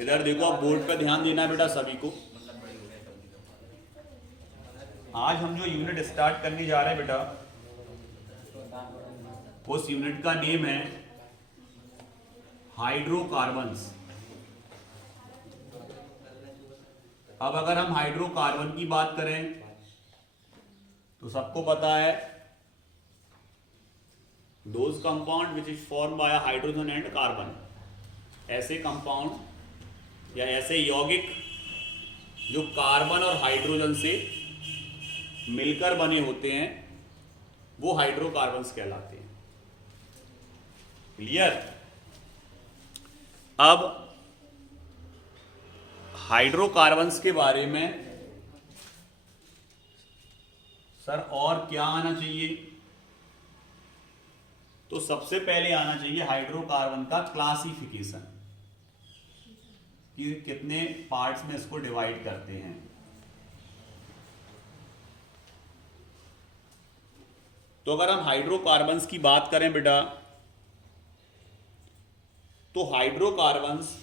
इधर देखो, आप बोर्ड पे ध्यान देना बेटा सभी को। आज हम जो यूनिट स्टार्ट करने जा रहे हैं बेटा, उस यूनिट का नेम है हाइड्रोकार्बन्स। अब अगर हम हाइड्रोकार्बन की बात करें तो सबको पता है those compound which is form by hydrogen and carbon. ऐसे कंपाउंड या ऐसे यौगिक जो कार्बन और हाइड्रोजन से मिलकर बने होते हैं वो हाइड्रोकार्बन्स कहलाते हैं। क्लियर? अब हाइड्रोकार्बन्स के बारे में सर और क्या आना चाहिए? तो सबसे पहले आना चाहिए हाइड्रोकार्बन का क्लासिफिकेशन, कि कितने पार्ट्स में इसको डिवाइड करते हैं। तो अगर हम हाइड्रोकार्बन्स की बात करें बेटा, तो हाइड्रोकार्बन्स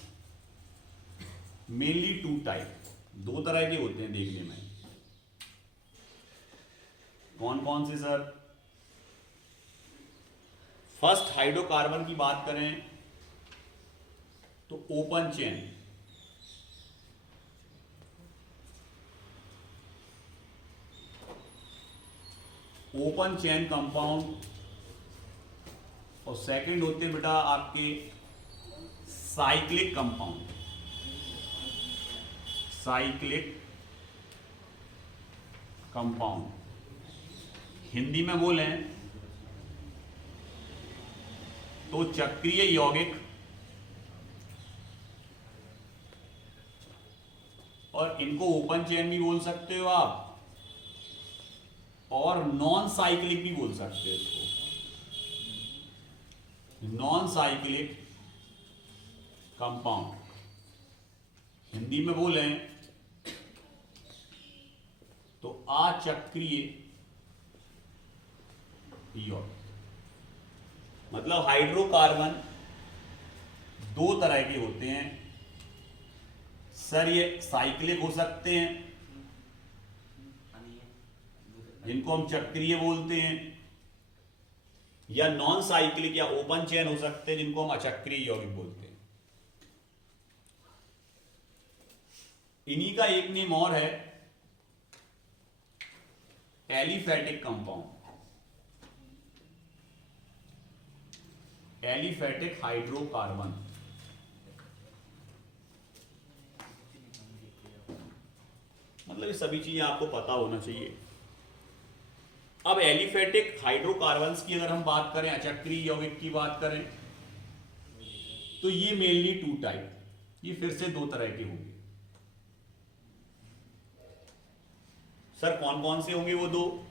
मेनली टू टाइप, दो तरह के होते हैं देखने में। कौन कौन से सर? फर्स्ट हाइड्रोकार्बन की बात करें तो open chain. Open chain compound. और सेकंड होते हैं बेटा आपके cyclic compound. Cyclic compound Hindi में बोलें तो चक्रीय यौगिक और इनको ओपन चेन भी बोल सकते हो आप, और नॉन साइक्लिक भी बोल सकते हो इसको। नॉन साइक्लिक कंपाउंड हिंदी में बोलें तो अचक्रीय यौगिक। मतलब हाइड्रोकार्बन दो तरह के होते हैं सर। ये साइक्लिक हो सकते हैं जिनको हम चक्रीय बोलते हैं, या नॉन साइक्लिक या ओपन चेन हो सकते हैं जिनको हम अचक्रीय यौगिक बोलते हैं। इन्हीं का एक नेम और है एलिफेटिक कंपाउंड, एलिफेटिक हाइड्रोकार्बन। मतलब ये सभी चीजें आपको पता होना चाहिए। अब एलिफेटिक हाइड्रोकार्बन्स की अगर हम बात करें, अचक्रीय यौगिक की बात करें, तो ये मेनली टू टाइप, ये फिर से दो तरह के होंगे सर। कौन कौन से होंगे वो दो?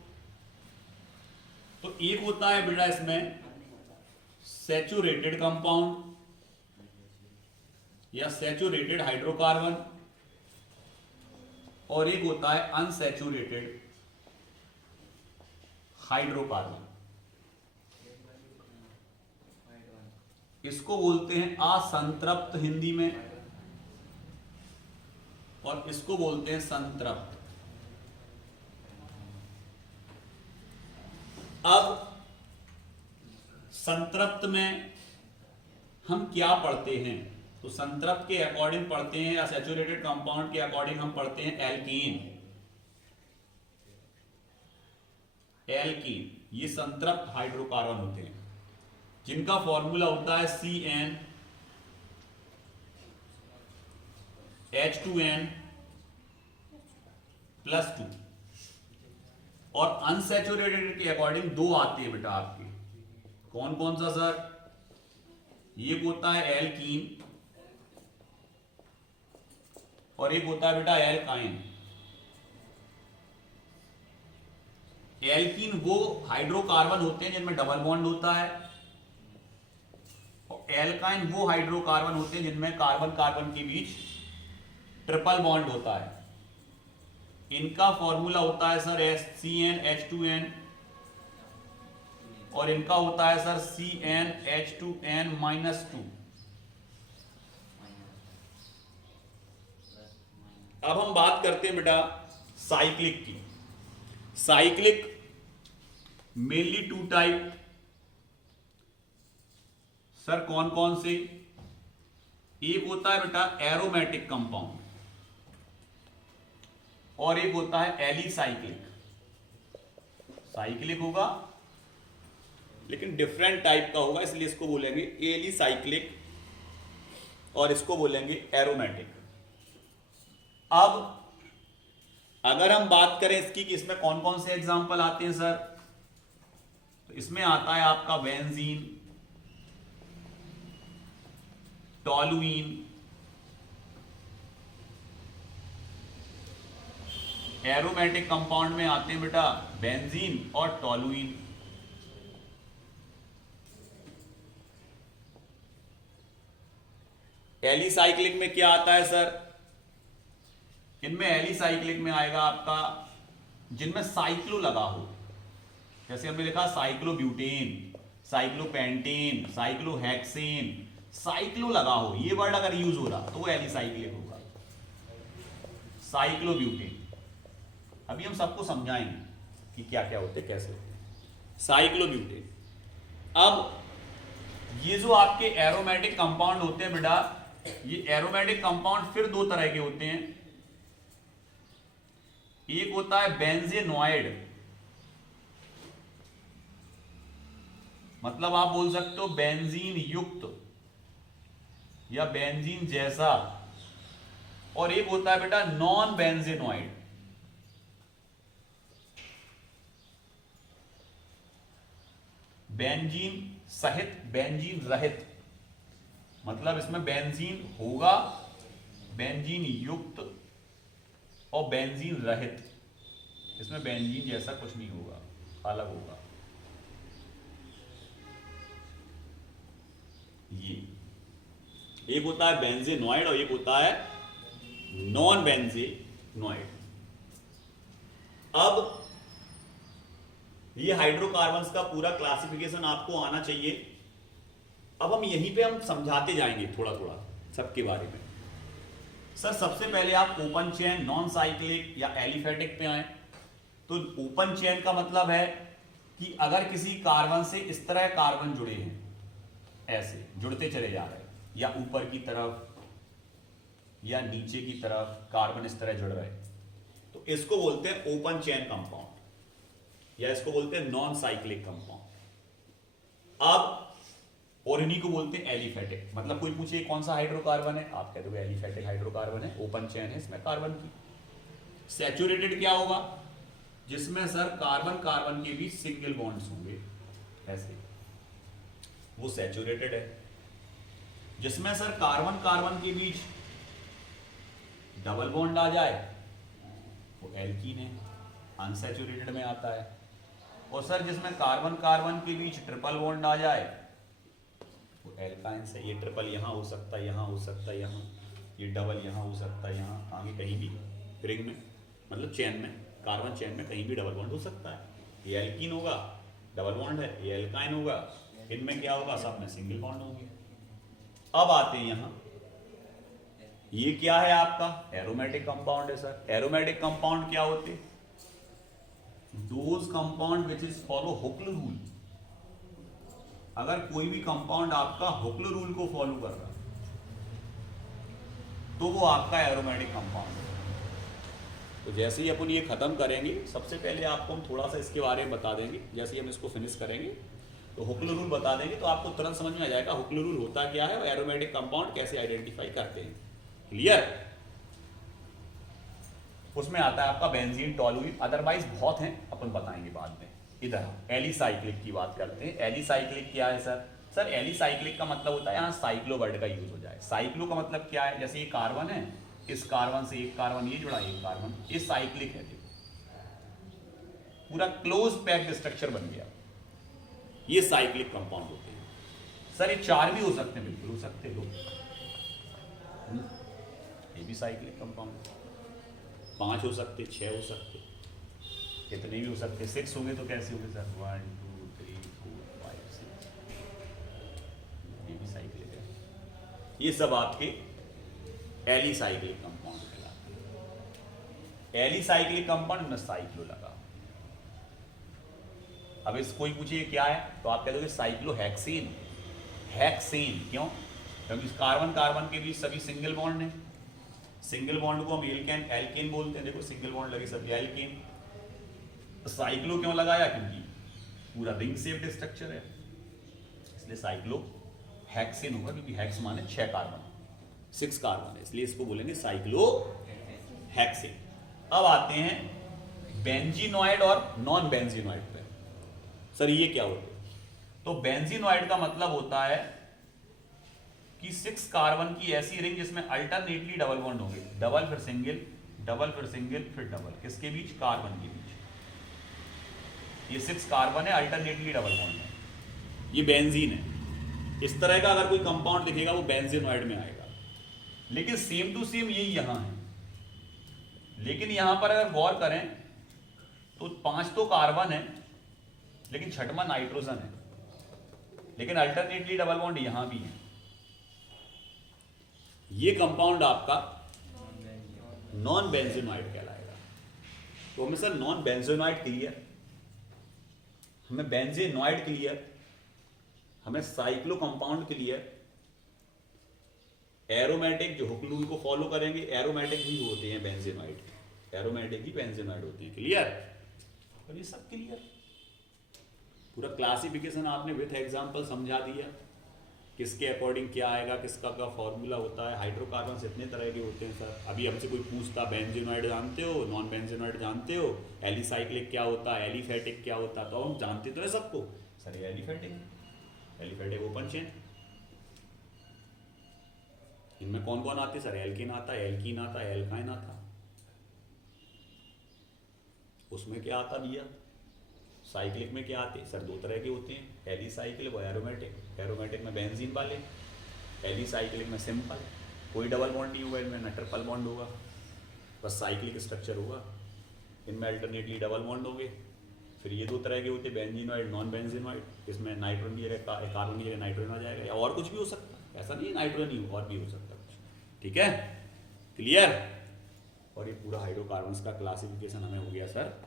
तो एक होता है बेटा इसमें सैचुरेटेड कंपाउंड या सैचुरेटेड हाइड्रोकार्बन, और एक होता है अनसैचुरेटेड हाइड्रोकार्बन। इसको बोलते हैं असंतृप्त हिंदी में, और इसको बोलते हैं संतृप्त। अब संतृप्त में हम क्या पढ़ते हैं? तो संतृप्त के अकॉर्डिंग पढ़ते हैं, या सैचुरेटेड कंपाउंड के अकॉर्डिंग हम पढ़ते हैं एल्कीन। एल्कीन ये संतृप्त हाइड्रोकार्बन होते हैं जिनका फॉर्मूला होता है CnH2n +2। और अनसैचुरेटेड के अकॉर्डिंग दो आते हैं बेटा आपके। कौन कौन सा सर? एक होता है एल्कीन और एक होता है बेटा एल्काइन। एल्कीन वो हाइड्रोकार्बन होते हैं जिनमें डबल बॉन्ड होता है, और एल्काइन वो हाइड्रोकार्बन होते हैं जिनमें कार्बन कार्बन के बीच ट्रिपल बॉन्ड होता है। इनका फॉर्मूला होता है सर CnH2n, और इनका होता है सर CnH2n -2। अब हम बात करते हैं बेटा साइक्लिक की। Cyclic mainly two type. Sir कौन कौन से? एक होता है बेटा एरोमेटिक कंपाउंड और एक होता है एलिसाइक्लिक। साइक्लिक होगा लेकिन डिफरेंट टाइप का होगा, इसलिए इसको बोलेंगे एलिसाइक्लिक और इसको बोलेंगे एरोमेटिक। अब अगर हम बात करें इसकी कि इसमें कौन कौन से एग्जाम्पल आते हैं सर, तो इसमें आता है आपका बेंजीन, टॉलुइन, एरोमेटिक कंपाउंड में आते हैं बेटा बेंजीन और टॉलुइन। एलिसाइक्लिक में क्या आता है सर? इनमें एलिसाइक्लिक में आएगा आपका जिनमें साइक्लो लगा हो, जैसे हमने लिखा साइक्लोब्यूटेन, साइक्लोपेंटेन, साइक्लोहेक्सेन, साइक्लो लगा हो, ये वर्ड अगर यूज हो रहा तो वो एलिसाइक्लिक होगा। साइक्लोब्यूटेन अभी हम सबको समझाएंगे कि क्या क्या होते कैसे होते। साइक्लोब्यूटेन। अब ये जो आपके एरोमेटिक कंपाउंड होते हैं बेटा, ये एरोमेटिक कंपाउंड फिर दो तरह के होते हैं। एक होता है बेंजेनॉइड, मतलब आप बोल सकते हो बेंजीन युक्त या बेंजीन जैसा, और एक होता है बेटा नॉन बेंजेनॉइड। बेंजीन सहित, बेंजीन रहित, मतलब इसमें बेंजीन होगा, बेंजीन युक्त और बेंजीन रहित। इसमें बेंजीन जैसा कुछ नहीं होगा, अलग होगा। ये एक होता है बेंजेनॉइड और एक होता है नॉन बेंजेनॉइड। अब ये हाइड्रोकार्बन्स का पूरा क्लासिफिकेशन आपको आना चाहिए। अब हम यहीं पे हम समझाते जाएंगे थोड़ा थोड़ा सबके बारे में। सर सबसे पहले आप ओपन चेन, नॉन साइक्लिक या एलिफेटिक पे आए। तो ओपन चेन का मतलब है कि अगर किसी कार्बन से इस तरह कार्बन जुड़े हैं, ऐसे जुड़ते चले जा रहे हैं, या ऊपर की तरफ या नीचे की तरफ कार्बन इस तरह जुड़ रहे हैं, तो इसको बोलते हैं ओपन चेन कंपाउंड या इसको बोलते हैं नॉन साइक्लिक कंपाउंड। अब और इन्हीं को बोलते हैं एलिफेटिक। मतलब कोई पूछे कौन सा हाइड्रोकार्बन है, आप कह दोगे एलिफेटिक हाइड्रोकार्बन है, ओपन चेन है इसमें कार्बन की। सैचुरेटेड क्या होगा? जिसमें सर कार्बन कार्बन के बीच सिंगल बॉन्ड्स होंगे ऐसे, वो सैचुरेटेड है। जिसमें सर कार्बन कार्बन के बीच डबल बॉन्ड आ जाए वो एल्कीन है, अनसैचुरेटेड में आता है। और सर जिसमें कार्बन कार्बन के बीच ट्रिपल बॉन्ड आ जाए वो एल्काइंस है। ये ट्रिपल यहाँ हो सकता है, यहाँ हो सकता है, यहाँ, ये डबल यहाँ हो सकता है, यहाँ आगे कहीं भी रिंग में, मतलब चेन में, कार्बन चेन में कहीं भी डबल बॉन्ड हो सकता है। ये एल्कीन होगा, डबल बॉन्ड है, ये एल्काइन होगा। इनमें क्या होगा? सब में सिंगल बॉन्ड होंगे। अब आते हैं यहाँ, ये क्या है आपका? एरोमेटिक कंपाउंड है सर। एरोमेटिक कंपाउंड क्या होते? Those compound which is follow Huckel rule. अगर कोई भी कंपाउंड आपका हुक्ल रूल को फॉलो कर रहा है तो वो आपका एरोमेटिक कंपाउंड है। तो जैसे ही अपन ये खत्म करेंगे, सबसे पहले आपको हम थोड़ा सा इसके बारे में बता देंगे। जैसे ही हम इसको फिनिश करेंगे तो हुक्ल रूल बता देंगे, तो आपको तुरंत समझ में आ जाएगा हुक्ल रूल होता क्या है और एरोमेटिक कंपाउंड कैसे आइडेंटिफाई करते हैं। क्लियर? उसमें आता है आपका बेंजीन, टॉलुइन, अदरवाइज बहुत हैं, अपन बताएंगे बाद में। इधर एलिसाइक्लिक की बात करते हैं। एलिसाइक्लिक क्या है सर? सर एलिसाइक्लिक का मतलब होता है यहाँ साइक्लो वर्ड का यूज हो जाए। साइक्लो का मतलब क्या है? जैसे ये कार्बन है, इस कार्बन से एक कार्बन ये जुड़ा, एक कार्बन, ये साइक्लिक है। पूरा क्लोज पैक्ड स्ट्रक्चर बन गया। ये साइक्लिक कंपाउंड होते हैं। सर ये 4 भी हो सकते हैं, बिल्कुल हो सकते हैं लोग, ये भी साइक्लिक कंपाउंड। 5 हो सकते, 6 हो सकते, कितने भी हो सकते। 6 होंगे तो कैसे होंगे सर? 1 2 3 4 5 6, ये भी साइक्लिक है। ये सब आपके एलिसाइक्लिक कंपाउंड कहलाते हैं। एलिसाइक्लिक कंपाउंड में साइक्लो लगा। अब इस कोई पूछिए क्या है तो आप कह दोगे साइक्लोहेक्सेन। हेक्सेन क्यों? क्योंकि कार्बन कार्बन के बीच सभी सिंगल बॉन्ड है, सिंगल बॉन्ड को हम एल्केन बोलते हैं। देखो सिंगल बॉन्ड लगे सभी एल्केन। साइक्लो क्यों लगाया? क्योंकि पूरा रिंग शेप्ड स्ट्रक्चर है, इसलिए साइक्लो हेक्सेन होगा, क्योंकि हेक्स माने 6 कार्बन, 6 कार्बन है, इसलिए इसको बोलेंगे साइक्लो हेक्सेन। अब आते हैं बेंजीनॉइड और नॉन बेंजीनॉइड पे। सर ये क्या होता है? तो बेंजीनॉइड का मतलब होता है कि 6 कार्बन की ऐसी रिंग जिसमें अल्टरनेटली डबल बॉन्ड होंगे, डबल फिर सिंगल, डबल फिर सिंगल फिर डबल, किसके बीच? कार्बन के बीच। ये 6 कार्बन है, अल्टरनेटली डबल बॉन्ड है, ये बेंजीन है। इस तरह का अगर कोई कंपाउंड दिखेगा वो बेंजीनॉइड में आएगा। लेकिन सेम टू सेम यही यहां है, लेकिन यहां पर अगर गौर करें तो 5 तो कार्बन है लेकिन 6वां नाइट्रोजन है, लेकिन अल्टरनेटली डबल बॉन्ड यहां भी है। ये कंपाउंड आपका नॉन बेंजीनॉइड कहलाएगा। तो हमें सर नॉन बेंजीनॉइड क्लियर, हमें बेंजीनॉइड क्लियर, हमें साइक्लो कंपाउंड क्लियर, एरोमेटिक जो हुक रूल को फॉलो करेंगे एरोमेटिक ही होते हैं बेंजीनॉइड, एरोमेटिक ही बेंजीनॉइड होते हैं। क्लियर? तो ये सब क्लियर, पूरा क्लासिफिकेशन आपने विथ एग्जांपल समझा दिया, किसके अकॉर्डिंग क्या आएगा, किसका क्या फॉर्मूला होता है। हाइड्रोकार्बन इतने तरह के होते हैं सर। अभी हमसे कोई पूछता बेंजीनॉइड जानते हो, नॉन बेंजीनॉइड जानते हो, एलिसाइक्लिक क्या होता है, एलिफेटिक क्या होता है, तो हम जानते तो है सबको। सर ये एलिफेटिक ओपन चेन, इनमें कौन कौन आते? सर एल्केन आता है, एल्कीन आता है, एल्काइन आता। उसमें क्या आता भैया? साइक्लिक में क्या आते? सर 2 तरह के होते हैं, एलिसाइक्लिक और एरोमेटिक। एरोमेटिक में बेंजीन वाले, एलिसाइक्लिक में सिंपल, कोई डबल बॉन्ड नहीं होगा इनमें, ना ट्रिपल बॉन्ड होगा, बस साइक्लिक स्ट्रक्चर होगा। इनमें अल्टरनेटली डबल बॉन्ड होंगे। फिर ये 2 तरह के होते हैं, बेंजीनॉइड, नॉन बेंजीनॉइड। इसमें नाइट्रोजन की जगह कार्बन की जगह नाइट्रोजन आ जाएगा, या और कुछ भी हो सकता है, ऐसा नहीं नाइट्रोजन ही और भी हो सकता है कुछ। ठीक है, क्लियर? और ये पूरा हाइड्रोकार्बन्स का क्लासिफिकेशन हमें हो गया सर।